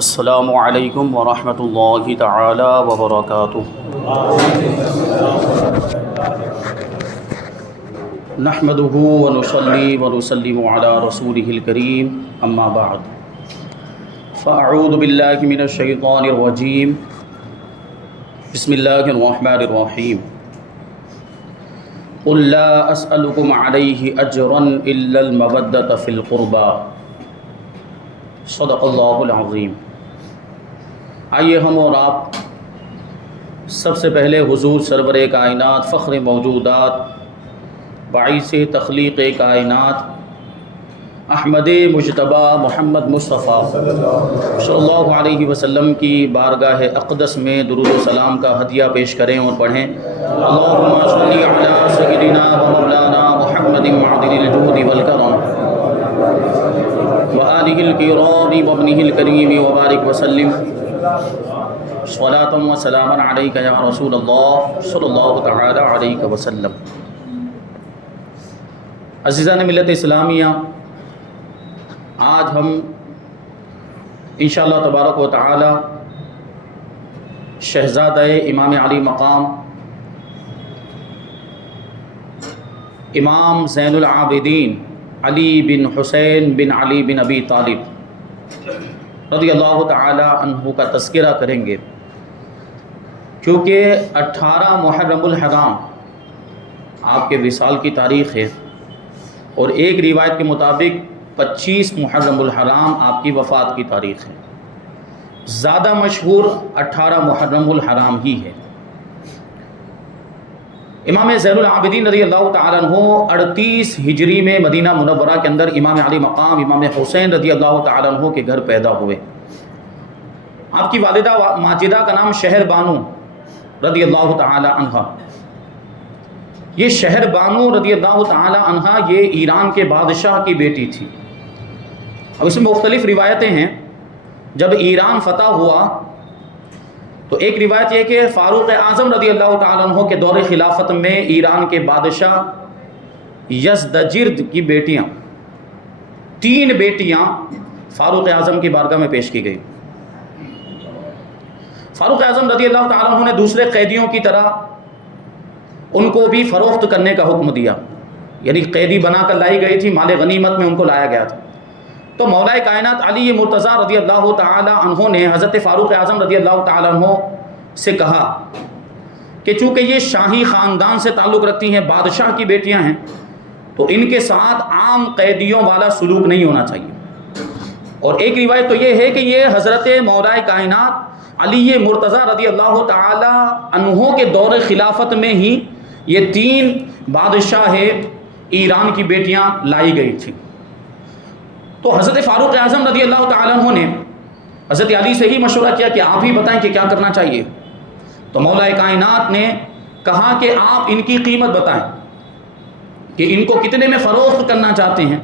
السلام علیکم ورحمۃ اللہ تعالی وبرکاتہ۔ نحمده ونصلی ونسلم علی رسولہ الکریم، اما بعد فاعوذ باللہ من الشیطان الرجیم، بسم اللہ الرحمن الرحیم۔ قل لا اسألکم علیہ اجرا الا المودۃ فی القربى، صدق اللہ العظیم۔ آئیے ہم اور آپ سب سے پہلے حضور سرور کائنات، فخر موجودات، باعث تخلیق کائنات، احمد مجتبی محمد مصطفیٰ صلی اللہ علیہ وسلم کی بارگاہ اقدس میں درود و سلام کا ہدیہ پیش کریں اور پڑھیں۔ اللہم صلی علی سیدنا و مولانا محمد معدن الجود والکرم وآلہ الکرام وابنہ الکریم وبارک وسلم، صلاۃ و سلاما علیک یا رسول اللہ صلی اللہ تعالی علیہ وسلم۔ عزیزان ملت اسلامیہ، آج ہم انشاءاللہ تبارک و تعالی شہزادہ امام علی مقام امام زین العابدین علی بن حسین بن علی بن ابی طالب رضی اللہ تعالی عنہ کا تذکرہ کریں گے، کیونکہ 18 محرم الحرام آپ کے وصال کی تاریخ ہے، اور ایک روایت کے مطابق 25 محرم الحرام آپ کی وفات کی تاریخ ہے۔ زیادہ مشہور 18 محرم الحرام ہی ہے۔ امام زین العابدین رضی اللہ تعالیٰ عنہ 38 ہجری میں مدینہ منورہ کے اندر امام علی مقام امام حسین رضی اللہ تعالیٰ عنہ کے گھر پیدا ہوئے۔ آپ کی والدہ ماجدہ کا نام شہر بانو رضی اللہ تعالیٰ عنہ۔ یہ شہر بانو رضی اللہ تعالیٰ عنہ یہ ایران کے بادشاہ کی بیٹی تھی۔ اب اس میں مختلف روایتیں ہیں۔ جب ایران فتح ہوا تو ایک روایت یہ کہ فاروق اعظم رضی اللہ تعالیٰ عنہ کے دور خلافت میں ایران کے بادشاہ یزدجرد کی بیٹیاں، 3 بیٹیاں فاروق اعظم کی بارگاہ میں پیش کی گئی۔ فاروق اعظم رضی اللہ تعالیٰ عنہ نے دوسرے قیدیوں کی طرح ان کو بھی فروخت کرنے کا حکم دیا، یعنی قیدی بنا کر لائی گئی تھی، مال غنیمت میں ان کو لایا گیا تھا۔ تو مولا کائنات علی مرتضیٰ رضی اللہ تعالی عنہ نے حضرت فاروق اعظم رضی اللہ تعالی عنہ سے کہا کہ چونکہ یہ شاہی خاندان سے تعلق رکھتی ہیں، بادشاہ کی بیٹیاں ہیں، تو ان کے ساتھ عام قیدیوں والا سلوک نہیں ہونا چاہیے۔ اور ایک روایت تو یہ ہے کہ یہ حضرت مولا کائنات علی مرتضیٰ رضی اللہ تعالی عنہ کے دور خلافت میں ہی یہ 3 بادشاہ ایران کی بیٹیاں لائی گئی تھیں۔ تو حضرت فاروق اعظم رضی اللہ تعالیٰ عنہ نے حضرت علی سے ہی مشورہ کیا کہ آپ ہی بتائیں کہ کیا کرنا چاہیے۔ تو مولا کائنات نے کہا کہ آپ ان کی قیمت بتائیں کہ ان کو کتنے میں فروخت کرنا چاہتے ہیں۔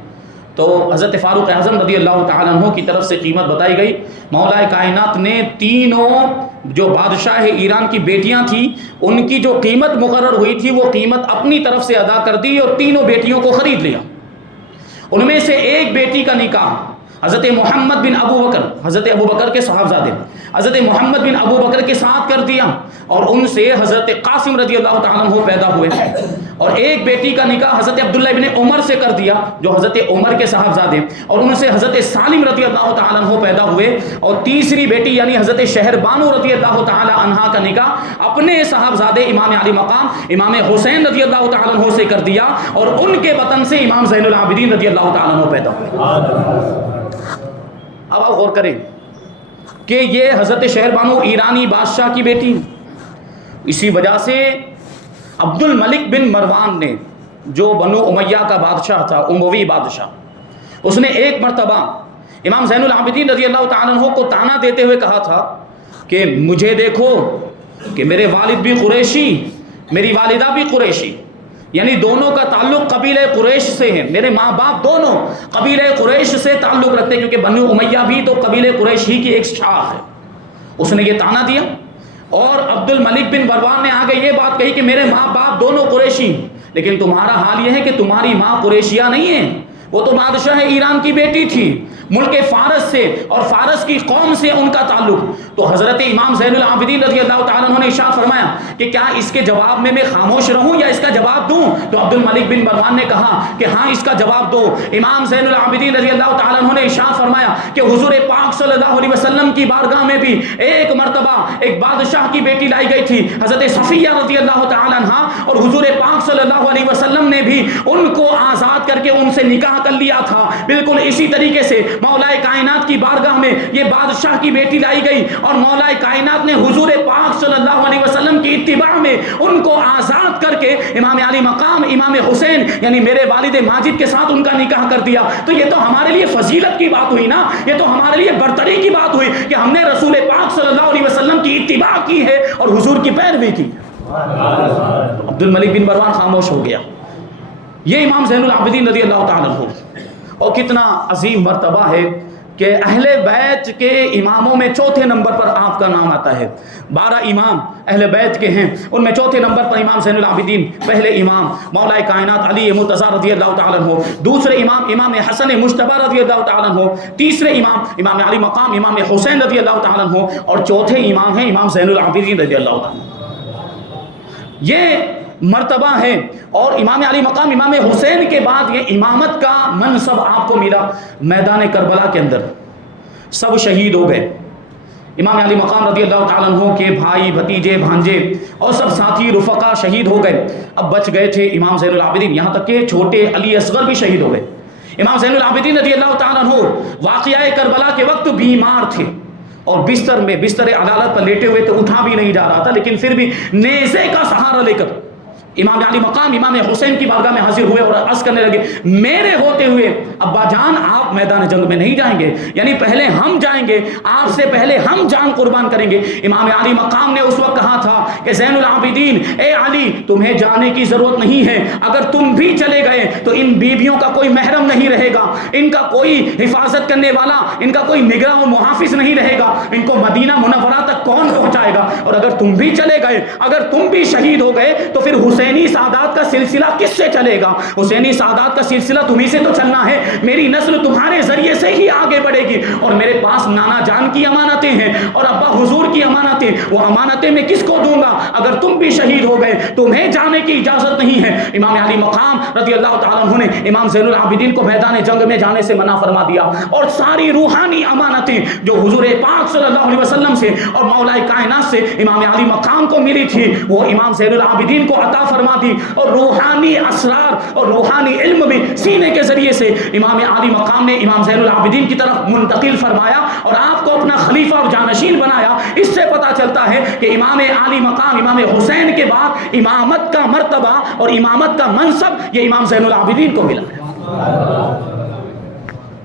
تو حضرت فاروق اعظم رضی اللہ تعالیٰ عنہ کی طرف سے قیمت بتائی گئی۔ مولا کائنات نے تینوں جو بادشاہ ایران کی بیٹیاں تھیں ان کی جو قیمت مقرر ہوئی تھی وہ قیمت اپنی طرف سے ادا کر دی اور تینوں بیٹیوں کو خرید لیا۔ ان میں سے ایک بیٹی کا نکاح حضرت محمد بن ابو بکر، حضرت ابو بکر کے صاحبزادے حضرت محمد بن ابو بکر کے ساتھ کر دیا، اور ان سے حضرت قاسم رضی اللہ تعالیٰ عنہ پیدا ہوئے۔ اور ایک بیٹی کا نکاح حضرت عبداللہ بن عمر سے کر دیا جو حضرت عمر کے صاحبزادے، اور ان سے حضرت سالم رضی اللہ تعالیٰ عنہ پیدا ہوئے۔ اور تیسری بیٹی یعنی حضرت شہر بانو رضی اللہ تعالیٰ عنہ کا نکاح اپنے صاحبزادے امام علی مقام امام حسین رضی اللہ تعالیٰ عنہ سے کر دیا، اور ان کے وطن سے امام زین العابدین رضی اللہ تعالیٰ عنہ پیدا ہوئے۔ اب آپ غور کریں کہ یہ حضرت شہر بانو ایرانی بادشاہ کی بیٹی، اسی وجہ سے عبد الملک بن مروان نے جو بنو امیہ کا بادشاہ تھا، اموی بادشاہ، اس نے ایک مرتبہ امام زین العابدین رضی اللہ تعالیٰ عنہ کو طعنہ دیتے ہوئے کہا تھا کہ مجھے دیکھو کہ میرے والد بھی قریشی، میری والدہ بھی قریشی، یعنی دونوں کا تعلق قبیلہ قریش سے ہے، میرے ماں باپ دونوں قبیلہ قریش سے تعلق رکھتے ہیں، کیونکہ بنو امیہ بھی تو قبیلہ قریش ہی کی ایک شاخ ہے۔ اس نے یہ طعنہ دیا، اور عبد الملک بن مروان نے آگے یہ بات کہی کہ میرے ماں باپ دونوں قریشی، لیکن تمہارا حال یہ ہے کہ تمہاری ماں قریشیہ نہیں ہے، وہ تو بادشاہ ایران کی بیٹی تھی، ملک فارس سے اور فارس کی قوم سے ان کا تعلق. تو حضرت امام زین العابدین رضی اللہ تعالیٰ عنہ نے ارشاد فرمایا کہ کیا اس کے جواب میں خاموش رہوں یا اس کا جواب دوں؟ تو عبد الملک بن مروان نے کہا کہ ہاں اس کا جواب دو. امام زین العابدین رضی اللہ تعالیٰ عنہ نے ارشاد فرمایا کہ حضور پاک صلی اللہ علیہ وسلم کی بارگاہ میں بھی ایک مرتبہ ایک بادشاہ کی بیٹی لائی گئی تھی حضرت صفیہ رضی اللہ تعالیٰ عنہ, اور حضور پاک صلی اللہ علیہ وسلم نے بھی ان کو آزاد کر کے ان سے نکاح کر لیا تھا. بالکل اسی طریقے سے مولا کائنات کی بارگاہ میں یہ بادشاہ کی بیٹی لائی گئی اور مولا کائنات نے حضور پاک صلی اللہ علیہ وسلم کی اتباع میں ان کو آزاد کر کے امام علی مقام امام حسین یعنی میرے والد ماجد کے ساتھ ان کا نکاح کر دیا. تو یہ تو ہمارے لیے فضیلت کی بات ہوئی نا, یہ تو ہمارے لیے برتری کی بات ہوئی کہ ہم نے رسول پاک صلی اللہ علیہ وسلم کی اتباع کی ہے اور حضور کی پیروی کی. عبد الملک بن مروان خاموش ہو گیا. یہ امام زین العابدین رضی اللہ تعالیٰ عنہ, اور کتنا عظیم مرتبہ ہے کہ اہل بیت کے اماموں میں چوتھے نمبر پر آپ کا نام آتا ہے. 12 امام اہل بیت کے ہیں, ان میں چوتھے نمبر پر امام زین العابدین, پہلے امام مولا کائنات علی مرتضیٰ رضی اللہ تعالیٰ عنہ, دوسرے امام امام حسن مجتبی رضی اللہ تعالیٰ عنہ, تیسرے امام امام علی مقام امام حسین رضی اللہ تعالیٰ عنہ, اور چوتھے امام ہیں امام زین العابدین رضی اللہ تعالیٰ عنہ. یہ مرتبہ ہے. اور امام علی مقام امام حسین کے بعد یہ امامت کا منصب آپ کو ملا. میدان کربلا کے اندر سب شہید ہو گئے. امام علی مقام رضی اللہ تعالیٰ عنہ کے بھائی بھتیجے بھانجے اور سب ساتھی رفقا شہید ہو گئے. اب بچ گئے تھے امام زین العابدین, یہاں تک کہ چھوٹے علی اصغر بھی شہید ہو گئے. امام زین العابدین رضی اللہ تعالیٰ عنہ واقعہ کربلا کے وقت بیمار تھے اور بستر عدالت پر لیٹے ہوئے تو اٹھا بھی نہیں جا رہا تھا, لیکن پھر بھی نیزے کا سہارا لے کر امام علی مقام امام حسین کی بارگاہ میں حاضر ہوئے اور عرض کرنے لگے, میرے ہوتے ہوئے ابا جان آپ میدان جنگ میں نہیں جائیں گے, یعنی پہلے ہم جائیں گے, آپ سے پہلے ہم جان قربان کریں گے. امام علی مقام نے اس وقت کہا تھا کہ زین العابدین اے علی تمہیں جانے کی ضرورت نہیں ہے, اگر تم بھی چلے گئے تو ان بیویوں کا کوئی محرم نہیں رہے گا, ان کا کوئی حفاظت کرنے والا, ان کا کوئی نگراں و محافظ نہیں رہے گا, ان کو مدینہ منورہ تک کون پہنچائے گا, اور اگر تم بھی چلے گئے, اگر تم بھی شہید ہو گئے تو پھر حسینی سعادات کا سلسلہ کس سے چلے گا؟ حسینی سعادات کا سلسلہ تمہیں سے تو چلنا ہے, میری نسل تمہارے ذریعے سے ہی آگے بڑھے گی, اور میرے پاس نانا جان کی امانتیں ہیں اور ابا حضور کی امانتیں, وہ امانتیں میں کس کو دوں گا؟ اگر تم بھی شہید ہو گئے تمہیں جانے کی اجازت نہیں ہے. امام علی مقام رضی اللہ تعالیٰ عنہ نے امام زین العابدین کو میدان جنگ میں جانے سے منع فرما دیا, اور ساری روحانی امانتیں جو حضور پاک صلی اللہ علیہ وسلم سے اور مولا کائنات سے امام علی مقام کو ملی تھی وہ امام زین العابدین کو عطا فرما دی, اور روحانی اسرار اور روحانی علم بھی سینے کے ذریعے سے امام علی مقام نے امام زین العابدین کی طرف منتقل فرمایا اور آپ کو اپنا خلیفہ اور جانشین بنایا. اس سے پتہ چلتا ہے کہ امام علی مقام امام حسین کے بعد امامت کا مرتبہ اور امامت کا منصب یہ امام زین العابدین کو ملا ہے.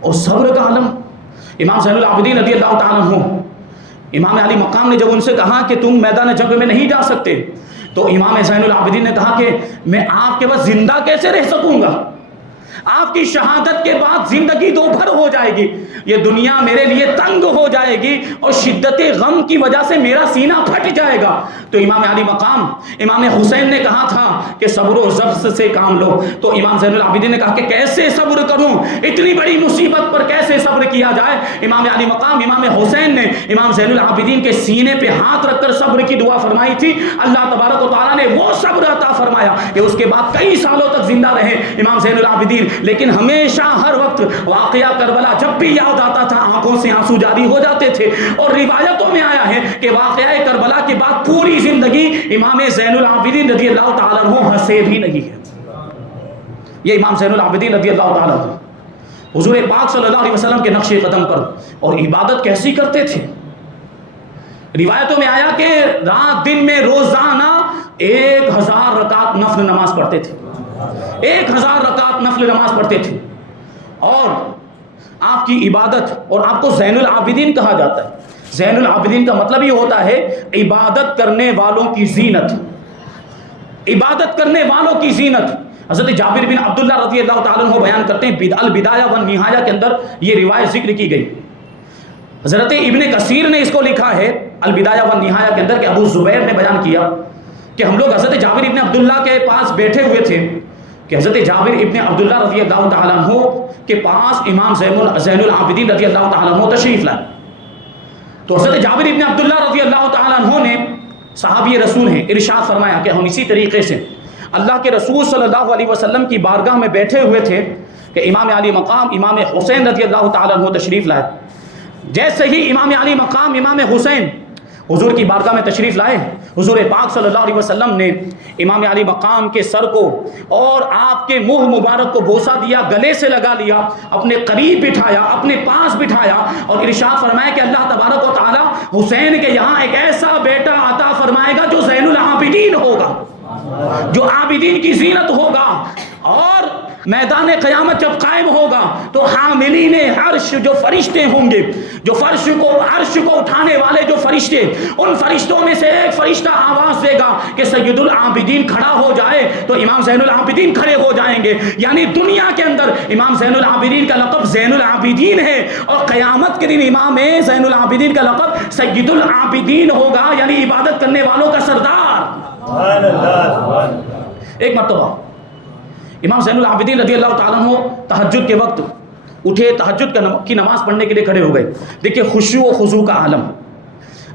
اور صبر کا عالم امام زین العابدین رضی اللہ تعالیٰ عنہ, امام علی مقام نے جب ان سے کہا کہ تم میدان جنگ میں نہیں جا سکتے تو امام زین العابدین نے کہا کہ میں آپ کے بعد زندہ کیسے رہ سکوں گا, آپ کی شہادت کے بعد زندگی دوپہر ہو جائے گی, یہ دنیا میرے لیے تنگ ہو جائے گی اور شدت غم کی وجہ سے میرا سینہ پھٹ جائے گا. تو امام علی مقام امام حسین نے کہا تھا کہ صبر و ضبط سے کام لو, تو امام زین العابدین نے کہا کہ کیسے صبر کروں, اتنی بڑی مصیبت پر کیسے صبر کیا جائے. امام علی مقام امام حسین نے امام زین العابدین کے سینے پہ ہاتھ رکھ کر صبر کی دعا فرمائی تھی. اللہ تبارک و تعالیٰ نے وہ صبر عطا فرمایا کہ اس کے بعد کئی سالوں تک زندہ رہے امام زین العابدین. لیکن ہمیشہ ہر وقت واقعہ کربلا جب بھی یاد آتا تھا آنکھوں سے آنسو جاری ہو جاتے تھے, اور روایتوں میں آیا ہے کہ واقعہ کربلا کے بعد پوری زندگی امام زین العابدین رضی اللہ تعالیٰ عنہ ہنسے بھی نہیں ہے. یہ امام زین العابدین رضی اللہ تعالیٰ عنہ حضور پاک صلی اللہ علیہ وسلم کے نقش قدم پر اور عبادت کیسی کرتے تھے. روایتوں میں آیا کہ رات دن میں روزانہ 1000 رکعت نفل نماز پڑھتے تھے, 1000 رکعت نفل نماز پڑھتے تھے. اور آپ کی عبادت, اور آپ کو زین العابدین کہا جاتا ہے. زین العابدین کا مطلب یہ ہوتا ہے عبادت کرنے والوں کی زینت, عبادت کرنے والوں کی زینت. حضرت جابر بن عبداللہ رضی اللہ تعالیٰ عنہ بیان کرتے ہیں البدایہ والنہایہ کے اندر یہ روایت ذکر کی گئی. حضرت ابن کثیر نے اس کو لکھا ہے البدایہ والنہایہ کے اندر کہ ابو زبیر نے بیان کیا کہ ہم لوگ حضرت جابر بن عبداللہ کے پاس بیٹھے ہوئے تھے کہ حضرت جابر ابن عبداللہ رضی اللہ تعالیٰ عنہ کے پاس امام زین العابدین رضی اللہ تعالیٰ عنہ تشریف لائے. تو حضرت جابر ابن عبداللہ رضی اللہ تعالیٰ عنہ نے، صحابی رسول ہیں، ارشاد فرمایا کہ ہم اسی طریقے سے اللہ کے رسول صلی اللہ علیہ وسلم کی بارگاہ میں بیٹھے ہوئے تھے کہ امام علی مقام امام حسین رضی اللہ تعالیٰ عنہ تشریف لائے. جیسے ہی امام علی مقام امام حسین حضور کی بارگاہ میں تشریف لائے، حضور پاک صلی اللہ علیہ وسلم نے امام علی مقام کے سر کو اور آپ کے منہ مبارک کو بوسہ دیا، گلے سے لگا لیا، اپنے قریب بٹھایا، اپنے پاس بٹھایا اور ارشاد فرمایا کہ اللہ تبارک و تعالی حسین کے یہاں ایک ایسا بیٹا عطا فرمائے گا جو زین العابدین ہوگا، جو عابدین کی زینت ہوگا، اور میدان قیامت جب قائم ہوگا تو حاملین عرش جو فرشتے ہوں گے، جو عرش کو اٹھانے والے جو فرشتے، ان فرشتوں میں سے ایک فرشتہ آواز دے گا کہ سید العابدین کھڑا ہو جائے تو امام زین العابدین کھڑے ہو جائیں گے. یعنی دنیا کے اندر امام زین العابدین کا لقب زین العابدین ہے، اور قیامت کے دن امام زین العابدین کا لقب سید العابدین ہوگا، یعنی عبادت کرنے والوں کا سردار. ایک مرتبہ امام زین العابدین رضی اللہ تعالیٰ عنہ تہجد کے وقت اٹھے، تہجد کی نماز پڑھنے کے لیے کھڑے ہو گئے. دیکھیں خشوع و خضوع کا عالم.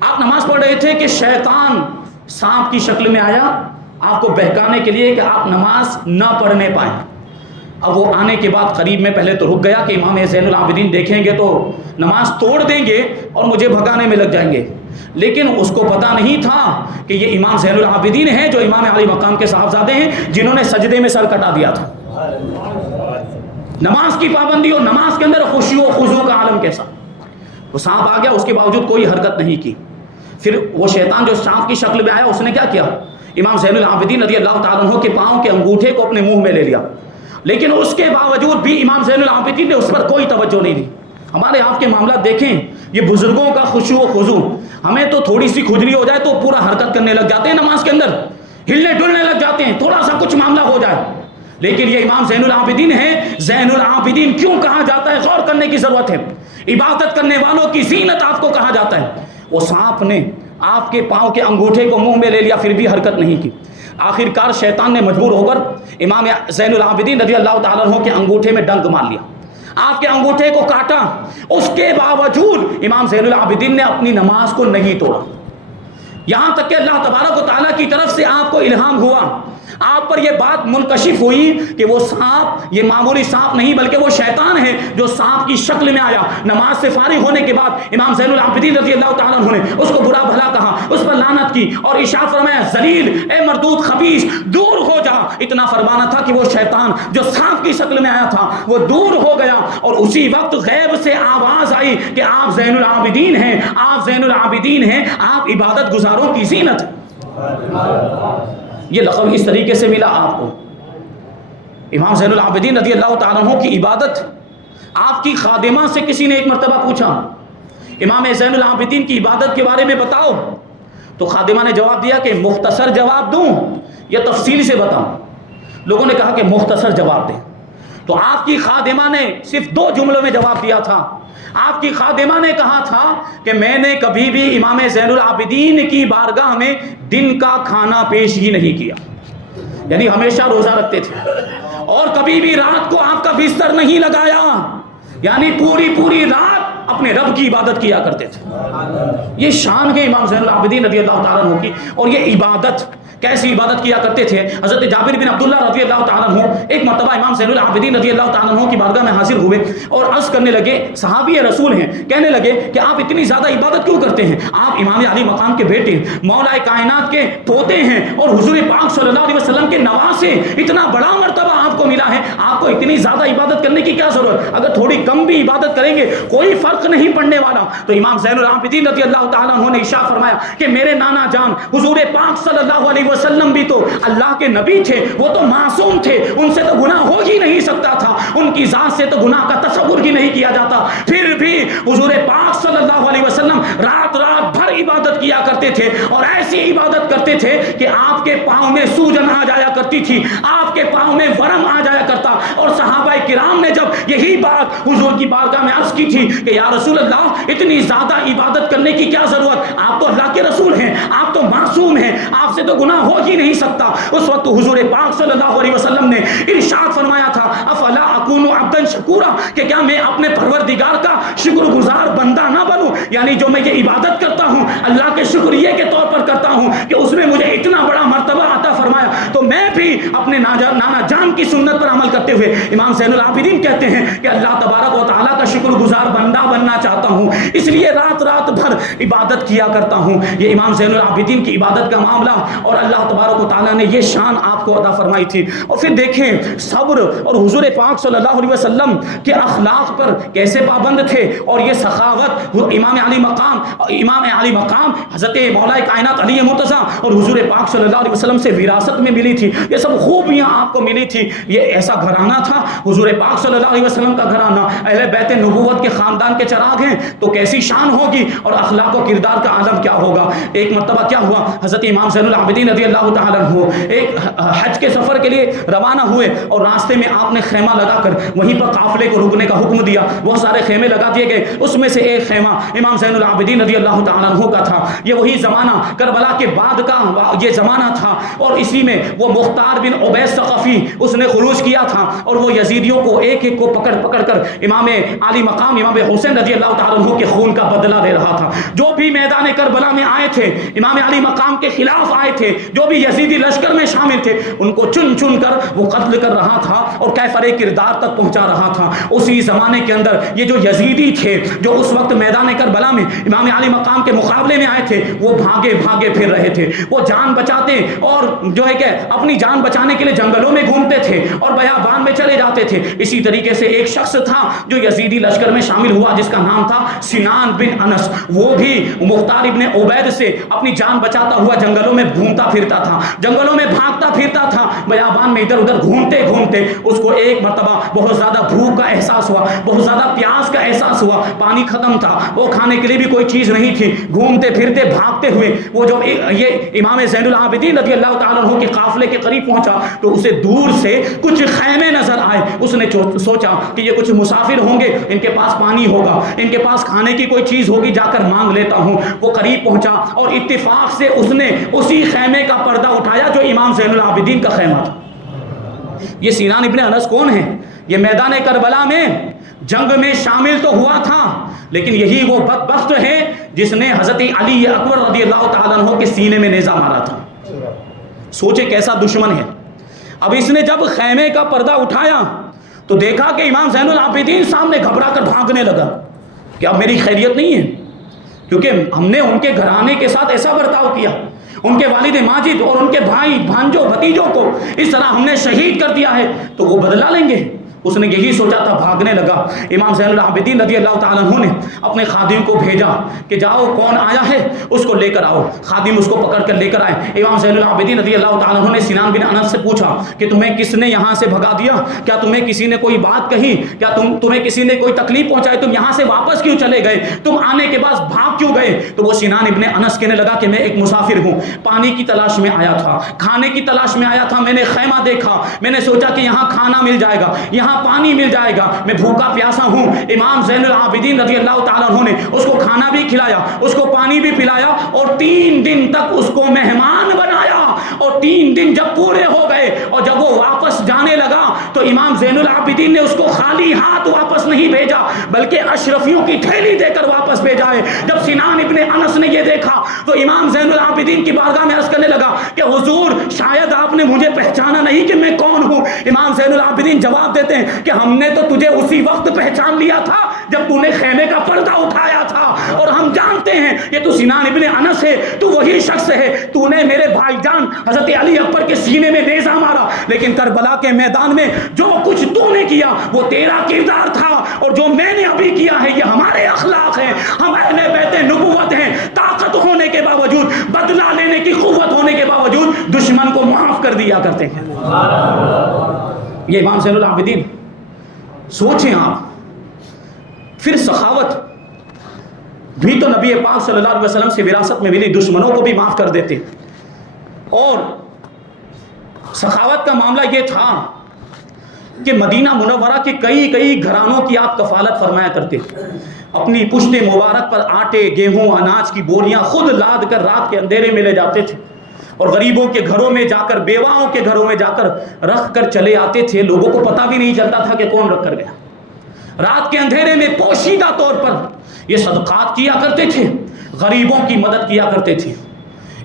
آپ نماز پڑھ رہے تھے کہ شیطان سانپ کی شکل میں آیا آپ کو بہکانے کے لیے کہ آپ نماز نہ پڑھنے پائیں. اب وہ آنے کے بعد قریب میں پہلے تو رک گیا کہ امام زین العابدین دیکھیں گے تو نماز توڑ دیں گے اور مجھے بھگانے میں لگ جائیں گے. لیکن اس کو پتا نہیں تھا کہ یہ امام زین العابدین ہیں جو امام علی مقام کے صاحبزادے ہیں، جنہوں نے سجدے میں سر کٹا دیا تھا. نماز کی پابندی اور نماز کے اندر خشوع و خضوع کا عالم کیسا. وہ سانپ آ گیا، اس کے باوجود کوئی حرکت نہیں کی. پھر وہ شیطان جو سانپ کی شکل میں آیا اس نے کیا کیا، امام زین العابدین رضی اللہ تعالیٰ عنہ کے پاؤں کے انگوٹھے کو اپنے منہ میں لے لیا. لیکن اس کے باوجود بھی امام زین العابدین نے اس پر کوئی توجہ نہیں دی. ہمارے آپ کے معاملات دیکھیں، یہ بزرگوں کا خشوع و خضوع. ہمیں تو تھوڑی سی کھجلی ہو جائے تو پورا حرکت کرنے لگ جاتے ہیں، نماز کے اندر ہلنے ڈلنے لگ جاتے ہیں، تھوڑا سا کچھ معاملہ ہو جائے. لیکن یہ امام زین العابدین ہیں. زین العابدین کیوں کہا جاتا ہے، غور کرنے کی ضرورت ہے. عبادت کرنے والوں کی زینت آپ کو کہا جاتا ہے. وہ سانپ نے آپ کے پاؤں کے انگوٹھے کو منہ میں لے لیا، پھر بھی حرکت نہیں کی. آخر کار شیطان نے مجبور ہو کر امام زین العابدین رضی اللہ تعالیٰ عنہ کے انگوٹھے میں ڈنک مار لیا، آپ کے انگوٹھے کو کاٹا. اس کے باوجود امام زین العابدین نے اپنی نماز کو نہیں توڑا، یہاں تک کہ اللہ تبارک و تعالیٰ کی طرف سے آپ کو الہام ہوا، آپ پر یہ بات منکشف ہوئی کہ وہ سانپ یہ معمولی سانپ نہیں بلکہ وہ شیطان ہے جو سانپ کی شکل میں آیا. نماز سے فارغ ہونے کے بعد امام زین العابدین رضی اللہ تعالیٰ عنہ نے اس کو برا بھلا کہا، اس پر لعنت کی اور ارشاد فرمایا ذلیل، اے مردود، خبیث، دور ہو جا. اتنا فرمانا تھا کہ وہ شیطان جو سانپ کی شکل میں آیا تھا وہ دور ہو گیا. اور اسی وقت غیب سے آواز آئی کہ آپ زین العابدین ہیں، آپ زین العابدین ہیں، آپ عبادت گزاروں کی زینت. یہ لقب اس طریقے سے ملا آپ کو. امام زین العابدین رضی اللہ تعالیٰ عنہ کی عبادت. آپ کی خادمہ سے کسی نے ایک مرتبہ پوچھا امام زین العابدین کی عبادت کے بارے میں بتاؤ، تو خادمہ نے جواب دیا کہ مختصر جواب دوں یا تفصیل سے بتاؤں. لوگوں نے کہا کہ مختصر جواب دیں. تو آپ کی خادمہ نے صرف 2 جملوں میں جواب دیا تھا. آپ کی خادمہ نے کہا تھا کہ میں نے کبھی بھی امام زین العابدین کی بارگاہ میں دن کا کھانا پیش ہی نہیں کیا، یعنی ہمیشہ روزہ رکھتے تھے، اور کبھی بھی رات کو آپ کا بستر نہیں لگایا، یعنی پوری رات اپنے رب کی عبادت کیا کرتے تھے. یہ شان ہے امام زین العابدین رضی اللہ تعالیٰ عنہ کی. اور یہ عبادت کیسی عبادت کیا کرتے تھے. حضرت جابر بن عبداللہ رضی اللہ تعالیٰ عنہ ایک مرتبہ امام زین العابدین رضی اللہ تعالیٰ عنہ کی بارگاہ میں حاضر ہوئے اور عرض کرنے لگے، صحابی رسول ہیں، کہنے لگے کہ آپ اتنی زیادہ عبادت کیوں کرتے ہیں، آپ امام علی مقام کے بیٹے، مولا کائنات کے پوتے ہیں اور حضور پاک صلی اللہ علیہ وسلم کے نواسے، اتنا بڑا مرتبہ آپ کو ملا ہے، آپ کو اتنی زیادہ عبادت کرنے کی کیا ضرورت، اگر تھوڑی کم بھی عبادت کریں گے کوئی فرق نہیں پڑنے والا. تو امام زین العابدین رضی اللہ تعالیٰ عنہ نے ارشاد فرمایا کہ میرے نانا جان حضور پاک صلی اللہ علیہ وسلم بھی تو اللہ کے نبی تھے، وہ تو معصوم تھے، ان سے تو گناہ ہو ہی نہیں سکتا تھا، ان کی ذات سے تو گناہ کا تصور ہی نہیں کیا جاتا. پھر بھی حضور پاک صلی اللہ علیہ وسلم رات بھر عبادت کیا کرتے تھے اور ایسی عبادت کرتے تھے کہ آپ کے پاؤں میں سوجن آ جایا کرتی تھی، آپ کے پاؤں میں ورم آ جایا کرتا. اور صحابہ کرام نے جب یہی بات حضور کی بارگاہ میں عرض کی تھی کہ یا رسول اللہ اتنی زیادہ عبادت کرنے کی کیا ضرورت، آپ تو اللہ کے رسول ہیں، آپ تو معصوم ہیں، آپ سے تو گناہ ہو ہی نہیں سکتا. اس وقت حضور پاک صلی اللہ علیہ وسلم نے ارشاد فرمایا تھا افلا اکون عبدا شکورا، کہ کیا میں اپنے پروردگار کا شکر گزار بندہ نہ بنوں، یعنی جو میں یہ عبادت کرتا ہوں اللہ کے شکریہ کے طور پر کرتا ہوں کہ اس نے مجھے اتنا بڑا مرتبہ عطا فرمایا، تو میں بھی اپنے نانا جان کی سنت پر عمل کرتے ہوئے امام زین العابدین کہتے ہیں کہ اللہ تبارک و تعالیٰ کا شکر گزار بندہ بننا چاہتا ہوں، اس لیے رات بھر عبادت کیا کرتا ہوں. یہ امام زین العابدین کی عبادت کا معاملہ، اور اللہ تبارک و تعالیٰ نے یہ شان آپ کو عطا فرمائی تھی. اور پھر دیکھیں صبر اور حضور پاک صلی اللہ علیہ وسلم کے اخلاق پر کیسے پابند تھے، اور یہ سخاوت امام علی مقام حضرت مولا کائنات علی مرتضیٰ اور حضور پاک صلی اللہ علیہ وسلم سے وراثت میں ملی تھی. یہ سب خوبیاں آپ کو ملی تھی. یہ ایسا گھرانہ تھا حضور پاک صلی اللہ علیہ وسلم کا گھرانہ، اہل بیت نبوت کے خاندان کے چراغ ہیں، تو کیسی شان ہوگی اور اخلاق و کردار کا عالم کیا ہوگا. ایک مرتبہ کیا ہوا، حضرت امام زین العابدین رضی اللہ تعالیٰ عنہ ایک حج کے سفر کے لیے روانہ ہوئے، اور راستے میں آپ نے خیمہ لگا کر وہیں پر قافلے کو رکنے کا حکم دیا. بہت سارے خیمے لگا دیے گئے، اس میں سے ایک خیمہ امام زین العابدین رضی اللہ تعالیٰ عنہ کا تھا. یہ وہی زمانہ کربلا کے بعد کا یہ زمانہ تھا، اور اسی میں وہ مختار بن عبید ثقفی اس نے خروج کیا تھا، اور وہ یزیدیوں کو ایک ایک کو پکڑ کر امام علی مقام امام حسین رضی اللہ تعالیٰ عنہ کے خون کا بدلہ لے رہا تھا. جو بھی میدان کربلا میں آئے تھے امام علی مقام کے خلاف آئے تھے، جو بھی یزیدی لشکر میں شامل تھے، ان کو چن چن کر وہ قتل کر رہا تھا اور کیفر کردار تک پہنچا رہا تھا. اسی زمانے کے اندر یہ جو یزیدی تھے جو اس وقت میدان کربلا میں امام علی مقام کے مقابلے میں آئے تھے، وہ بھاگے پھر رہے تھے. وہ جان بچاتے اور جو ہے کہ اپنی جان بچانے کے لیے جنگلوں میں گھومتے تھے اور بیابان میں چلے جاتے تھے. اسی طریقے سے ایک شخص تھا جو یزیدی لشکر میں شامل ہوا جس کا نام تھا سنان بن انس. وہ بھی مختار ابن عبید سے اپنی جان بچاتا ہوا جنگلوں میں گھومتا پھرتا تھا، جنگلوں میں بھاگتا پھرتا تھا، بیابان میں ادھر ادھر گھومتے اس کو ایک مرتبہ بہت زیادہ بھوک کا احساس ہوا، بہت زیادہ پیاس کا احساس ہوا. پانی ختم تھا، وہ کھانے کے لیے بھی کوئی چیز نہیں تھی. گھومتے پھرتے بھاگتے ہوئے وہ جو یہ امام زین العابدین رضی اللہ تعالیٰ عنہ کے قافلے کے قریب پہنچا تو اسے دور سے کچھ خیمے نظر آئے. اس نے سوچا کہ یہ کچھ مسافر ہوں گے، ان کے پاس پانی ہوگا، ان کے پاس کھانے کی کوئی چیز ہوگی، جا کر مانگ لیتا ہوں. وہ قریب پہنچا اور اتفاق سے اس نے اسی خیمے کا پردہ اٹھایا جو امام زین العابدین کا خیمہ تھا. یہ سنان ابن انس کون ہے؟ یہ میدان کربلا میں جنگ میں شامل تو ہوا تھا، لیکن یہی وہ بدبخت ہے جس نے حضرت علی اکبر رضی اللہ تعالیٰ عنہ کے سینے میں نیزہ مارا تھا. سوچے کیسا دشمن ہے. اب اس نے جب خیمے کا پردہ اٹھایا تو دیکھا کہ امام زین العابدین سامنے گھبرا کر بھاگنے لگا کہ اب میری خیریت نہیں ہے، کیونکہ ہم نے ان کے گھرانے کے ساتھ ایسا برتاؤ کیا، ان کے والد ماجد اور ان کے بھائی بھانجوں بھتیجوں کو اس طرح ہم نے شہید کر دیا ہے، تو وہ بدلہ لیں گے. اس نے یہی سوچا تھا، بھاگنے لگا. امام زین العابدین رضی اللہ تعالیٰ عنہ نے اپنے خادم کو بھیجا کہ جاؤ کون آیا ہے اس کو لے کر آؤ. خادم اس کو پکڑ کر لے کر آئے. امام زین العابدین رضی اللہ تعالیٰ عنہ نے سنان بن انس سے پوچھا کہ تمہیں کس نے یہاں سے بھگا دیا؟ کیا تمہیں کسی نے کوئی بات کہی؟ کیا تمہیں کسی نے کوئی تکلیف پہنچائی؟ تم یہاں سے واپس کیوں چلے گئے؟ تم آنے کے بعد بھاگ کیوں گئے؟ تو وہ سنان ابن انس کہنے لگا کہ میں ایک مسافر ہوں، پانی کی تلاش میں آیا تھا، کھانے کی تلاش میں آیا تھا. میں نے خیمہ دیکھا، میں نے سوچا کہ یہاں کھانا مل جائے گا، یہاں پانی مل جائے گا، میں بھوکا پیاسا ہوں. امام زین العابدین رضی اللہ تعالیٰ عنہ نے اس کو کھانا بھی کھلایا، اس کو پانی بھی پلایا، اور 3 دن تک اس کو مہمان بنایا. اور 3 دن جب پورے ہو گئے اور جب وہ واپس جانے لگا تو امام زین العابدین نے اس کو خالی ہاتھ واپس نہیں بھیجا بلکہ اشرفیوں کی تھیلی دے کر واپس بھیجا ہے. جب سنان ابن انس نے یہ دیکھا تو امام زین العابدین کی بارگاہ میں عرض کرنے لگا کہ حضور شاید آپ نے مجھے پہچانا نہیں کہ میں کون ہوں. امام زین العابدین جواب دیتے ہیں کہ ہم نے تو تجھے اسی وقت پہچان لیا تھا جب تو نے خیمے کا پردہ اٹھایا تھا، اور ہم جانتے ہیں کہ تو سنان ابن انس ہے، تو وہی شخص ہے، تو نے میرے بھائی جان حضرت علی اکبر کے سینے میں نیزہ مارا، لیکن کربلا کے میدان میں جو کچھ تو نے کیا وہ تیرا کردار تھا، اور جو میں نے ابھی کیا ہے یہ ہمارے اخلاق ہیں. ہم اہل بیت نبوت ہیں، طاقت ہونے کے باوجود، بدلہ لینے کی قوت ہونے کے باوجود دشمن کو معاف کر دیا کرتے ہیں. یہ امام زین العابدین. سوچیں آپ. پھر سخاوت. بھی تو نبی پاک صلی اللہ علیہ وسلم سے وراثت میں ملی، دشمنوں کو بھی معاف کر دیتے. اور سخاوت کا معاملہ یہ تھا کہ مدینہ منورہ کے کئی گھرانوں کی آپ کفالت فرمایا کرتے. اپنی پشت مبارک پر آٹے، گیہوں، اناج کی بوریاں خود لاد کر رات کے اندھیرے میں لے جاتے تھے اور غریبوں کے گھروں میں جا کر، بیواؤں کے گھروں میں جا کر رکھ کر چلے آتے تھے. لوگوں کو پتہ بھی نہیں چلتا تھا کہ کون رکھ کر گیا. رات کے اندھیرے میں پوشیدہ طور پر یہ صدقات کیا کرتے تھے، غریبوں کی مدد کیا کرتے تھے.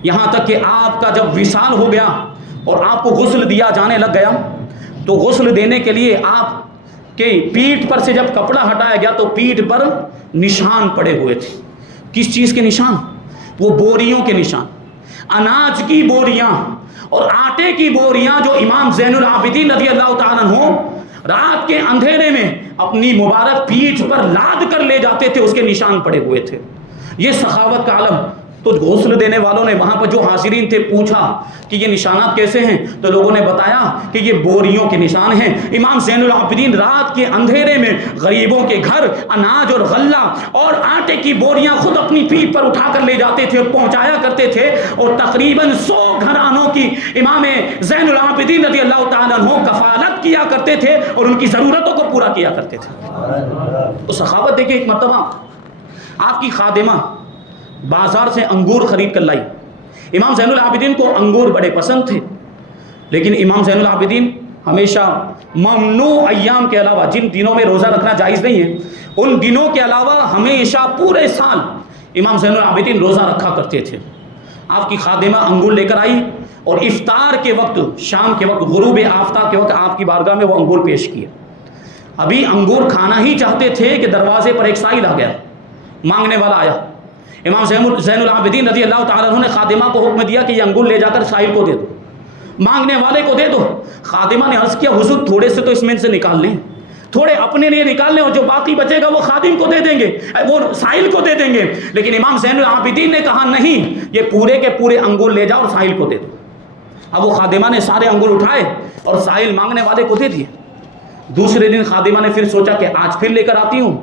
یہاں تک کہ آپ کا جب وصال ہو گیا اور آپ کو غسل دیا جانے لگ گیا تو غسل دینے کے لیے آپ کے پیٹھ پر سے جب کپڑا ہٹایا گیا تو پیٹھ پر نشان پڑے ہوئے تھے. کس چیز کے نشان؟ وہ بوریوں کے نشان، اناج کی بوریاں اور آٹے کی بوریاں جو امام زین العابدین رضی اللہ تعالیٰ عنہ رات کے اندھیرے میں اپنی مبارک پیٹھ پر لاد کر لے جاتے تھے، اس کے نشان پڑے ہوئے تھے. یہ سخاوت کا علم. تو غسل دینے والوں نے وہاں پر جو حاضرین تھے پوچھا کہ یہ نشانات کیسے ہیں، تو لوگوں نے بتایا کہ یہ بوریوں کے نشان ہیں. امام زین العابدین رات کے اندھیرے میں غریبوں کے گھر اناج اور غلہ اور آٹے کی بوریاں خود اپنی پیٹھ پر اٹھا کر لے جاتے تھے اور پہنچایا کرتے تھے. اور تقریباً 100 گھرانوں کی امام زین العابدین رضی اللہ تعالیٰ عنہ کفالت کیا کرتے تھے اور ان کی ضرورتوں کو پورا کیا کرتے تھے. تو سخاوت دیکھیں. ایک مرتبہ آپ کی خادمہ بازار سے انگور خرید کر لائی. امام زین العابدین کو انگور بڑے پسند تھے، لیکن امام زین العابدین ہمیشہ ممنوع ایام کے علاوہ، جن دنوں میں روزہ رکھنا جائز نہیں ہے، ان دنوں کے علاوہ ہمیشہ پورے سال امام زین العابدین روزہ رکھا کرتے تھے. آپ کی خادمہ انگور لے کر آئی اور افطار کے وقت، شام کے وقت، غروب آفتاب کے وقت آپ کی بارگاہ میں وہ انگور پیش کیے. ابھی انگور کھانا ہی چاہتے تھے کہ دروازے پر ایک سائل آ گیا، مانگنے والا آیا. امام زین العابدین رضی اللہ تعالیٰ عنہ نے خادمہ کو حکم دیا کہ یہ انگور لے جا کر سائل کو دے دو، مانگنے والے کو دے دو. خادمہ نے عرض کیا حضور تھوڑے سے تو اس میں سے نکال لیں، تھوڑے اپنے لیے نکال لیں اور جو باقی بچے گا وہ خادم کو دے دیں گے، وہ سائل کو دے دیں گے. لیکن امام زین العابدین نے کہا نہیں، یہ پورے کے پورے انگور لے جاؤ اور سائل کو دے دو. اب وہ خادمہ نے سارے انگور اٹھائے اور سائل مانگنے والے کو دے دیے. دوسرے دن خادمہ نے پھر سوچا کہ آج پھر لے کر آتی ہوں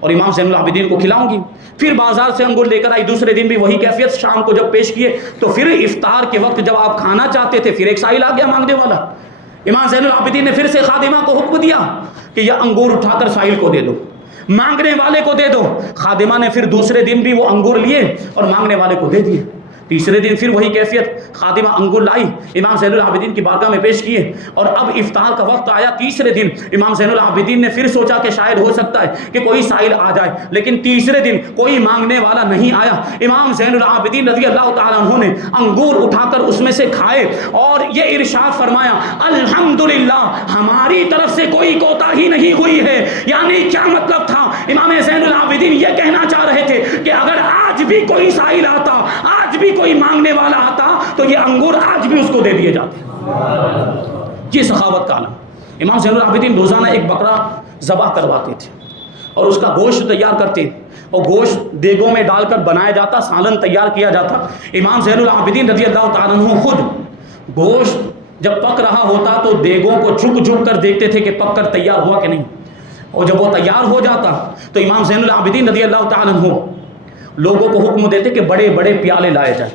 اور امام زین العابدین کو کھلاؤں گی. پھر بازار سے انگور لے کر آئی. دوسرے دن بھی وہی کیفیت. شام کو جب پیش کیے تو پھر افطار کے وقت جب آپ کھانا چاہتے تھے پھر ایک سائل آ گیا مانگنے والا. امام زین العابدین نے پھر سے خادمہ کو حکم دیا کہ یہ انگور اٹھا کر سائل کو دے دو، مانگنے والے کو دے دو. خادمہ نے پھر دوسرے دن بھی وہ انگور لیے اور مانگنے والے کو دے دیے. تیسرے دن پھر وہی کیفیت. خادمہ انگور لائی، امام زین العابدین کی بارگاہ میں پیش کیے اور اب افطار کا وقت آیا. تیسرے دن امام زین العابدین نے پھر سوچا کہ شاید ہو سکتا ہے کہ کوئی سائل آ جائے، لیکن تیسرے دن کوئی مانگنے والا نہیں آیا. امام زین العابدین رضی اللہ تعالیٰ عنہ نے انگور اٹھا کر اس میں سے کھائے اور یہ ارشاد فرمایا الحمدللہ ہماری طرف سے کوئی کوتاہی نہیں ہوئی ہے. یعنی کیا مطلب تھا؟ امام زین العابدین یہ کہنا چاہ رہے تھے کہ اگر آج بھی کوئی سائل آتا، آج بھی کوئی مانگنے والا آتا تو یہ انگور آج بھی اس کو دے دیے جاتے. یہ سخاوت کا عالم. امام زین العابدین روزانہ ایک بکرا ذبح کرواتے تھے اور اس کا گوشت تیار کرتے اور گوشت دیگوں میں ڈال کر بنایا جاتا، سالن تیار کیا جاتا. امام زین العابدین رضی اللہ تعالیٰ عنہ خود گوشت جب پک رہا ہوتا تو دیگوں کو جھک جھک کر دیکھتے تھے کہ پک کر تیار ہوا کہ نہیں. اور جب وہ تیار ہو جاتا تو امام زین العابدین رضی اللہ تعالیٰ عنہ لوگوں کو حکم دیتے کہ بڑے بڑے پیالے لائے جائیں.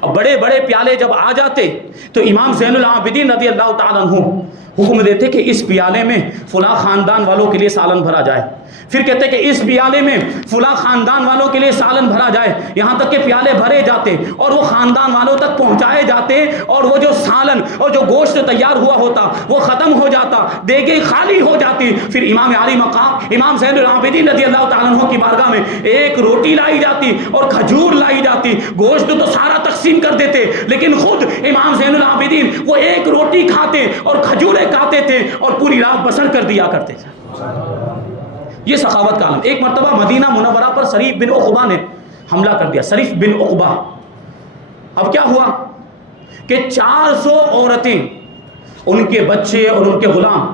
اور بڑے بڑے پیالے جب آ جاتے تو امام زین العابدین رضی اللہ تعالیٰ عنہ حکم دیتے کہ اس پیالے میں فلاں خاندان والوں کے لیے سالن بھرا جائے. پھر کہتے کہ اس پیالے میں فلاں خاندان والوں کے لیے سالن بھرا جائے. یہاں تک کہ پیالے بھرے جاتے اور وہ خاندان والوں تک پہنچائے جاتے اور وہ جو سالن اور جو گوشت تیار ہوا ہوتا وہ ختم ہو جاتا، دیگیں خالی ہو جاتی. پھر امام عالی مقام امام زین العابدین رضی اللہ تعالیٰ عنہ کی بارگاہ میں ایک روٹی لائی جاتی اور کھجور لائی جاتی. گوشت تو سارا تقسیم کر دیتے لیکن خود امام زین العابدین وہ ایک روٹی کھاتے اور کھجوریں کھاتے تھے اور پوری رات بسر کر دیا کرتے تھے. یہ سخاوت کا عالم. ایک مرتبہ مدینہ منورہ پر شریف بن عقبہ نے حملہ کر دیا. شریف بن عقبہ. اب کیا ہوا کہ 400 عورتیں، ان کے بچے اور ان کے غلام،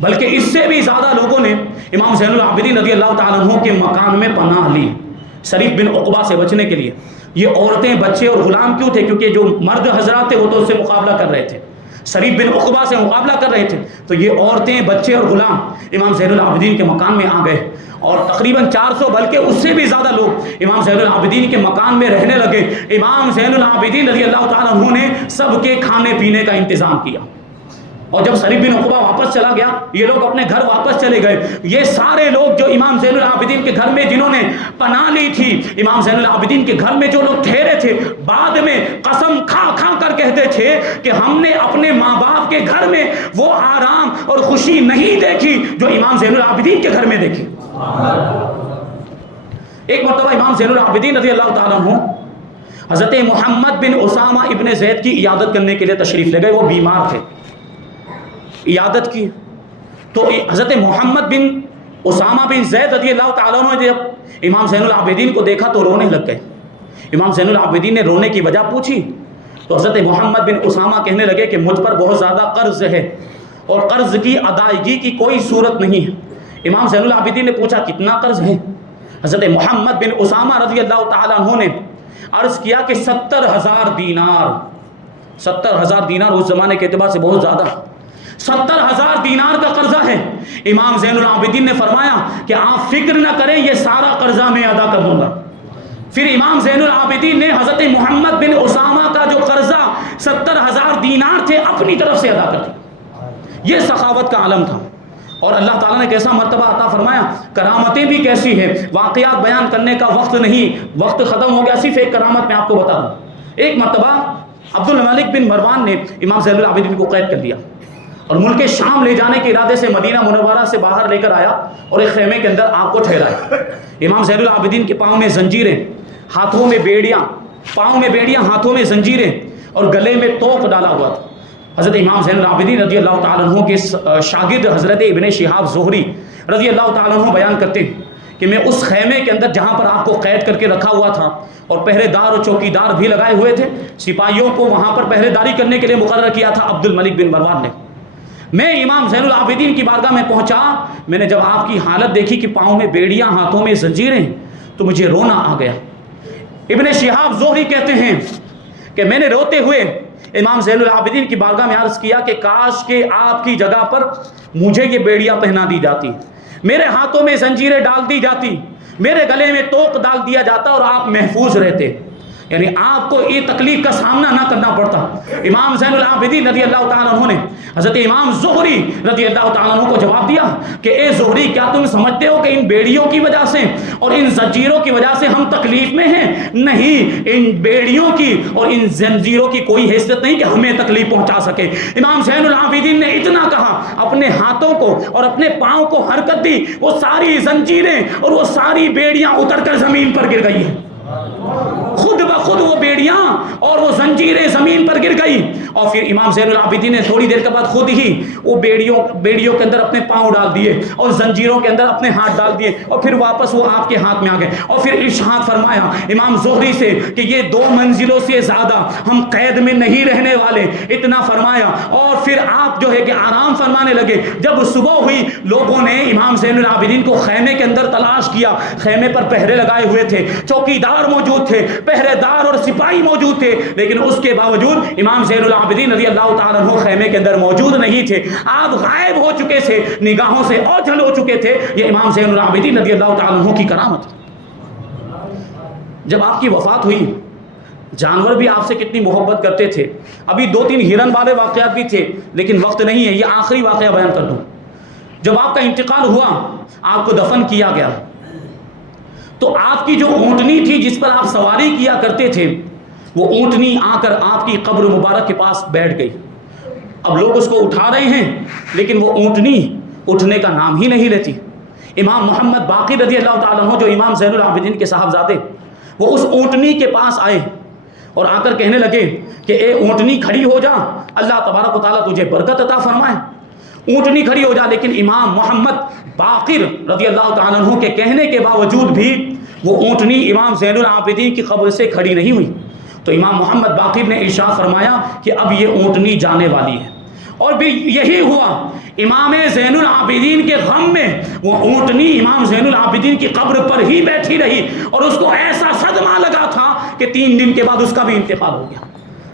بلکہ اس سے بھی زیادہ لوگوں نے امام زین العابدین رضی اللہ تعالیٰ عنہ کے مکان میں پناہ لی شریف بن عقبہ سے بچنے کے لیے. یہ عورتیں، بچے اور غلام کیوں تھے؟ کیونکہ جو مرد حضرات تھے وہ تو اس سے مقابلہ کر رہے تھے. شریف بن عقبہ سے مقابلہ کر رہے تھے، تو یہ عورتیں، بچے اور غلام امام زین العابدین کے مکان میں آ گئے، اور تقریباً 400 بلکہ اس سے بھی زیادہ لوگ امام زین العابدین کے مکان میں رہنے لگے۔ امام زین العابدین رضی اللہ تعالیٰ عنہ نے سب کے کھانے پینے کا انتظام کیا، اور جب شریف بن عقبہ واپس چلا گیا، یہ لوگ اپنے گھر واپس چلے گئے۔ یہ سارے لوگ جو امام زین العابدین کے گھر میں جنہوں نے پناہ لی تھی، امام زین العابدین کے گھر میں جو لوگ ٹھہرے تھے، بعد میں قسم کھا کھا کر کہتے تھے کہ ہم نے اپنے ماں باپ کے گھر میں وہ آرام اور خوشی نہیں دیکھی جو امام زین العابدین کے گھر میں دیکھی۔ ایک مرتبہ امام زین العابدین رضی اللہ تعالیٰ عنہ حضرت محمد بن اسامہ ابن زید کی عیادت کرنے کے لیے تشریف لے گئے۔ وہ بیمار تھے، عیادت کی، تو حضرت محمد بن اسامہ بن زید رضی اللہ تعالیٰ عنہ نے جب امام زین العابدین کو دیکھا تو رونے لگ گئے۔ امام زین العابدین نے رونے کی وجہ پوچھی تو حضرت محمد بن اسامہ کہنے لگے کہ مجھ پر بہت زیادہ قرض ہے اور قرض کی ادائیگی کی کوئی صورت نہیں ہے۔ امام زین العابدین نے پوچھا کتنا قرض ہے؟ حضرت محمد بن اسامہ رضی اللہ تعالیٰ عنہ نے عرض کیا کہ 70,000 دینار۔ 70,000 دینار اس زمانے کے اعتبار سے بہت زیادہ، 70,000 دینار کا قرضہ ہے۔ امام زین العابدین نے فرمایا کہ آپ فکر نہ کریں، یہ سارا قرضہ میں ادا کر دوں گا۔ پھر امام زین العابدین نے حضرت محمد بن اسامہ کا جو قرضہ 70,000 دینار تھے اپنی طرف سے ادا کر دیا۔ یہ سخاوت کا عالم تھا، اور اللہ تعالیٰ نے کیسا مرتبہ عطا فرمایا۔ کرامتیں بھی کیسی ہیں، واقعات بیان کرنے کا وقت نہیں، وقت ختم ہو گیا، صرف ایک کرامت میں آپ کو بتا دوں۔ ایک مرتبہ عبد الملک بن مروان نے امام زین العابدین کو قید کر لیا اور ملک شام لے جانے کے ارادے سے مدینہ منورہ سے باہر لے کر آیا اور ایک خیمے کے اندر آپ کو ٹھہرایا۔ امام زین العابدین کے پاؤں میں زنجیریں، ہاتھوں میں بیڑیاں، پاؤں میں بیڑیاں، ہاتھوں میں زنجیریں اور گلے میں توق ڈالا ہوا تھا۔ حضرت امام زین العابدین رضی اللہ تعالیٰ عنہ کے شاگرد حضرت ابن شہاب زہری رضی اللہ تعالیٰ عنہ بیان کرتے ہیں کہ میں اس خیمے کے اندر جہاں پر آپ کو قید کر کے رکھا ہوا تھا اور پہرے دار اور چوکی دار بھی لگائے ہوئے تھے، سپاہیوں کو وہاں پر پہرے داری کرنے کے لیے مقرر کیا تھا عبد الملک بن مروان نے۔ میں امام زین العابدین کی بارگاہ میں پہنچا، میں نے جب آپ کی حالت دیکھی کہ پاؤں میں بیڑیاں، ہاتھوں میں زنجیریں، تو مجھے رونا آ گیا۔ ابن شہاب زہری کہتے ہیں کہ میں نے روتے ہوئے امام زین العابدین کی بارگاہ میں عرض کیا کہ کاش کہ آپ کی جگہ پر مجھے یہ بیڑیاں پہنا دی جاتی، میرے ہاتھوں میں زنجیریں ڈال دی جاتی، میرے گلے میں توق ڈال دیا جاتا اور آپ محفوظ رہتے، یعنی آپ کو یہ تکلیف کا سامنا نہ کرنا پڑتا۔ امام زین العابدین رضی اللہ تعالیٰ عنہ نے حضرت امام زہری رضی اللہ تعالیٰ عنہ کو جواب دیا کہ اے زہری، کیا تم سمجھتے ہو کہ ان بیڑیوں کی وجہ سے اور ان زنجیروں کی وجہ سے ہم تکلیف میں ہیں؟ نہیں، ان بیڑیوں کی اور ان زنجیروں کی کوئی حیثیت نہیں کہ ہمیں تکلیف پہنچا سکے۔ امام زین العابدین نے اتنا کہا، اپنے ہاتھوں کو اور اپنے پاؤں کو حرکت دی، وہ ساری زنجیریں اور وہ ساری بیڑیاں اتر کر زمین پر گر گئی ہیں۔ خود بخود وہ بیڑیاں اور وہ زنجیریں زمین پر گر گئی، اور پھر امام زین العابدین نے تھوڑی دیر کے بعد خود ہی وہ بیڑیوں کے اندر اپنے پاؤں ڈال دیے اور زنجیروں کے اندر اپنے ہاتھ ڈال دیے، اور پھر واپس وہ آپ کے ہاتھ میں آ گئے، اور پھر ارشاد فرمایا امام زہری سے کہ یہ 2 منزلوں سے زیادہ ہم قید میں نہیں رہنے والے، اتنا فرمایا، اور پھر آپ جو ہے کہ آرام فرمانے لگے۔ جب صبح ہوئی، لوگوں نے امام زین العابدین کو خیمے کے اندر تلاش کیا، خیمے پر پہرے لگائے ہوئے تھے، چوکی دار موجود تھے، پہرے دار اور سپاہی موجود تھے، لیکن اس کے باوجود امام زین العابدین رضی اللہ تعالیٰ عنہ خیمے کے اندر موجود نہیں تھے، آپ غائب ہو چکے تھے، نگاہوں سے اوجھل ہو چکے تھے۔ یہ امام زین العابدین رضی اللہ تعالیٰ عنہ کی کرامت۔ جب آپ کی وفات ہوئی، جانور بھی آپ سے کتنی محبت کرتے تھے۔ ابھی 2-3 ہرن والے واقعات بھی تھے، لیکن وقت نہیں ہے، یہ آخری واقعہ بیان کر دوں۔ جب آپ کا انتقال ہوا، آپ کو دفن کیا گیا، تو آپ کی جو اونٹنی تھی جس پر آپ سواری کیا کرتے تھے، وہ اونٹنی آ کر آپ کی قبر مبارک کے پاس بیٹھ گئی۔ اب لوگ اس کو اٹھا رہے ہیں، لیکن وہ اونٹنی اٹھنے کا نام ہی نہیں لیتی۔ امام محمد باقر رضی اللہ تعالیٰ عنہ جو امام زین العابدین کے صاحبزادے، وہ اس اونٹنی کے پاس آئے اور آ کر کہنے لگے کہ اے اونٹنی کھڑی ہو جا، اللہ تبارک و تعالیٰ تجھے برکت عطا فرمائے۔ اونٹنی کھڑی ہو جا، لیکن امام محمد باقر رضی اللہ تعالیٰ عنہ کے کہنے کے باوجود بھی وہ اونٹنی امام زین العابدین کی قبر سے کھڑی نہیں ہوئی۔ تو امام محمد باقر نے ارشاد فرمایا کہ اب یہ اونٹنی جانے والی ہے، اور بھی یہی ہوا۔ امام زین العابدین کے غم میں وہ اونٹنی امام زین العابدین کی قبر پر ہی بیٹھی رہی، اور اس کو ایسا صدمہ لگا تھا کہ 3 دن کے بعد اس کا بھی انتقال ہو گیا۔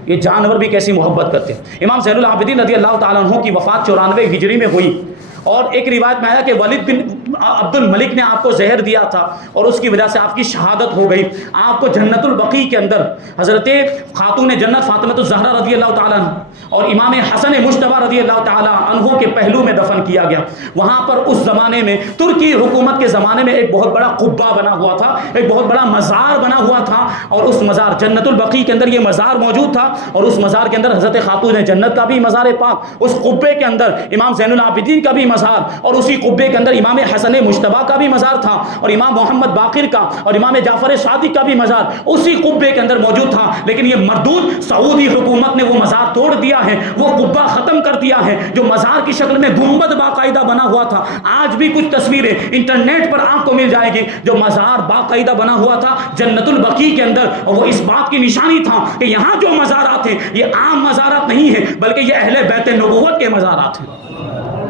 یہ جانور بھی کیسی محبت کرتے ہیں۔ امام زین العابدین رضی اللہ تعالیٰ عنہ کی وفات 94 ہجری میں ہوئی، اور ایک روایت میں آیا کہ ولید بن عبد الملک نے آپ کو زہر دیا تھا اور اس کی وجہ سے آپ کی شہادت ہو گئی۔ آپ کو جنت البقیع کے اندر حضرت خاتون جنت فاطمہ الزہرا رضی اللہ تعالیٰ عنہ اور امام حسن مجتبی رضی اللہ تعالیٰ عنہ کے پہلو میں دفن کیا گیا۔ وہاں پر اس زمانے میں ترکی حکومت کے زمانے میں ایک بہت بڑا قبہ بنا ہوا تھا، ایک بہت بڑا مزار بنا ہوا تھا، اور اس مزار جنت البقیع کے اندر یہ مزار موجود تھا، اور اس مزار کے اندر حضرت خاتون جنت کا بھی مزار پاک، اس قبے کے اندر امام زین العابدین کا بھی مزار، اور اسی قبے کے اندر امام حسن مجتبی کا بھی مزار تھا، اور امام محمد باقر کا اور امام جعفر صادق کا بھی مزار اسی قبے کے اندر موجود تھا۔ لیکن یہ مردود سعودی حکومت نے وہ مزار توڑ دیا ہے، وہ قبہ ختم کر دیا ہے، جو مزار کی شکل میں گنبد باقاعدہ بنا ہوا تھا۔ آج بھی کچھ تصویریں انٹرنیٹ پر آپ کو مل جائے گی، جو مزار باقاعدہ بنا ہوا تھا جنت البقیع کے اندر، اور وہ اس بات کی نشانی تھا کہ یہاں جو مزارات ہیں یہ عام مزارات نہیں ہیں، بلکہ یہ اہل بیت نبوت کے مزارات ہیں۔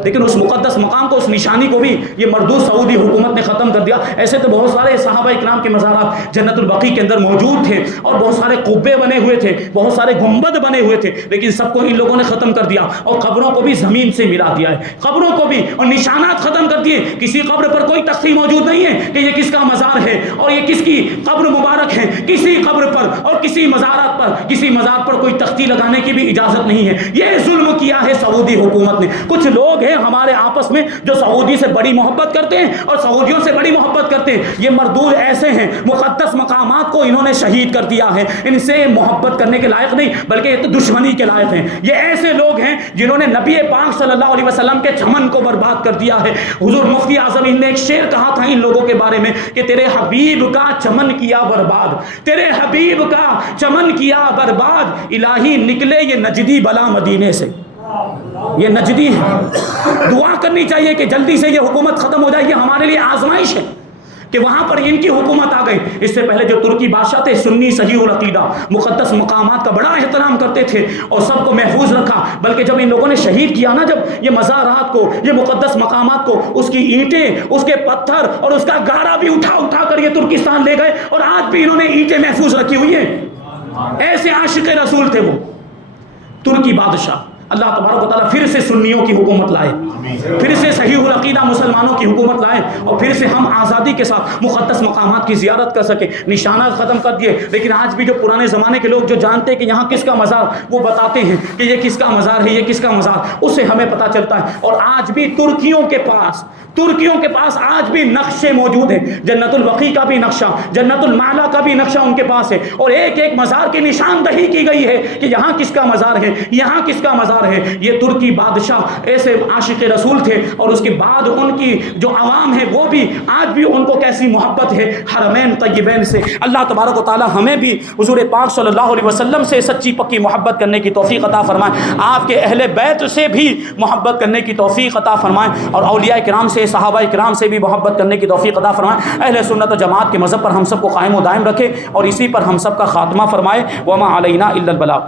لیکن اس مقدس مقام کو، اس نشانی کو بھی یہ مردود سعودی حکومت نے ختم کر دیا۔ ایسے تو بہت سارے صحابہ اکرام کے مزارات جنت البقیع کے اندر موجود تھے، اور بہت سارے قبے بنے ہوئے تھے، بہت سارے گنبد بنے ہوئے تھے، لیکن سب کو ان لوگوں نے ختم کر دیا، اور قبروں کو بھی زمین سے ملا دیا ہے، قبروں کو بھی، اور نشانات ختم کر دیے۔ کسی قبر پر کوئی تختی موجود نہیں ہے کہ یہ کس کا مزار ہے اور یہ کس کی قبر مبارک ہے۔ کسی قبر پر اور کسی مزارات پر، کسی مزار پر کوئی تختی لگانے کی بھی اجازت نہیں ہے۔ یہ ظلم کیا ہے سعودی حکومت نے۔ کچھ لوگ ہیں ہمارے آپس میں جو سعودی سے بڑی محبت کرتے ہیں اور سعودیوں سے بڑی محبت کرتے ہیں، یہ مردود ایسے ہیں، مقدس مقامات کو انہوں نے شہید کر دیا ہے، ان سے محبت کرنے کے لائق نہیں، بلکہ یہ تو دشمنی کے لائق ہیں۔ یہ ایسے لوگ ہیں جنہوں نے نبی پاک صلی اللہ علیہ وسلم کے چمن کو برباد کر دیا ہے۔ حضور مفتی اعظم نے ایک شعر کہا تھا ان لوگوں کے بارے میں کہ تیرے حبیب کا چمن کیا برباد، تیرے حبیب کا چمن کیا برباد، الہی نکلے یہ نجدی بلا مدینے سے۔ یہ نجدی ہے، دعا کرنی چاہیے کہ جلدی سے یہ حکومت ختم ہو جائے۔ یہ ہمارے لیے آزمائش ہے کہ وہاں پر ان کی حکومت آ گئی۔ اس سے پہلے جو ترکی بادشاہ تھے، سنی صحیح العقیدہ، مقدس مقامات کا بڑا احترام کرتے تھے اور سب کو محفوظ رکھا، بلکہ جب ان لوگوں نے شہید کیا نا، جب یہ مزارات کو، یہ مقدس مقامات کو، اس کی اینٹیں، اس کے پتھر اور اس کا گارا بھی اٹھا اٹھا کر یہ ترکستان لے گئے، اور آج بھی انہوں نے اینٹیں محفوظ رکھی ہوئی ہیں۔ ایسے عاشق رسول تھے وہ ترکی بادشاہ۔ اللہ تبارک و تعالیٰ پھر سے سنیوں کی حکومت لائے، پھر سے صحیح العقیدہ مسلمانوں کی حکومت لائے، اور پھر سے ہم آزادی کے ساتھ مقدس مقامات کی زیارت کر سکیں۔ نشانات ختم کر دیے، لیکن آج بھی جو پرانے زمانے کے لوگ جو جانتے ہیں کہ یہاں کس کا مزار، وہ بتاتے ہیں کہ یہ کس کا مزار ہے، یہ کس کا مزار، اس سے ہمیں پتہ چلتا ہے۔ اور آج بھی ترکیوں کے پاس آج بھی نقشے موجود ہیں، جنت البقیع کا بھی نقشہ، جنت المعلا کا بھی نقشہ ان کے پاس ہے، اور ایک ایک مزار کی نشاندہی کی گئی ہے کہ یہاں کس کا مزار ہے، یہاں کس کا مزار ہے۔ یہ ترکی بادشاہ ایسے عاشق رسول تھے، اور اس کے بعد ان کی جو عوام ہے وہ بھی آج بھی ان کو کیسی محبت ہے حرمین طیبین سے۔ اللہ تبارک و تعالی ہمیں بھی حضور پاک صلی اللہ علیہ وسلم سے سچی پکی محبت کرنے کی توفیق عطا فرمائے، آپ کے اہل بیت سے بھی محبت کرنے کی توفیق عطا فرمائے، اور اولیاء کرام سے، صحابہ کرام سے بھی محبت کرنے کی توفیق عطا فرمائے۔ اہل سنت و جماعت کے مذہب پر ہم سب کو قائم و دائم رکھے، اور اسی پر ہم سب کا خاتمہ فرمائے۔ وما علینا الا البلاغ۔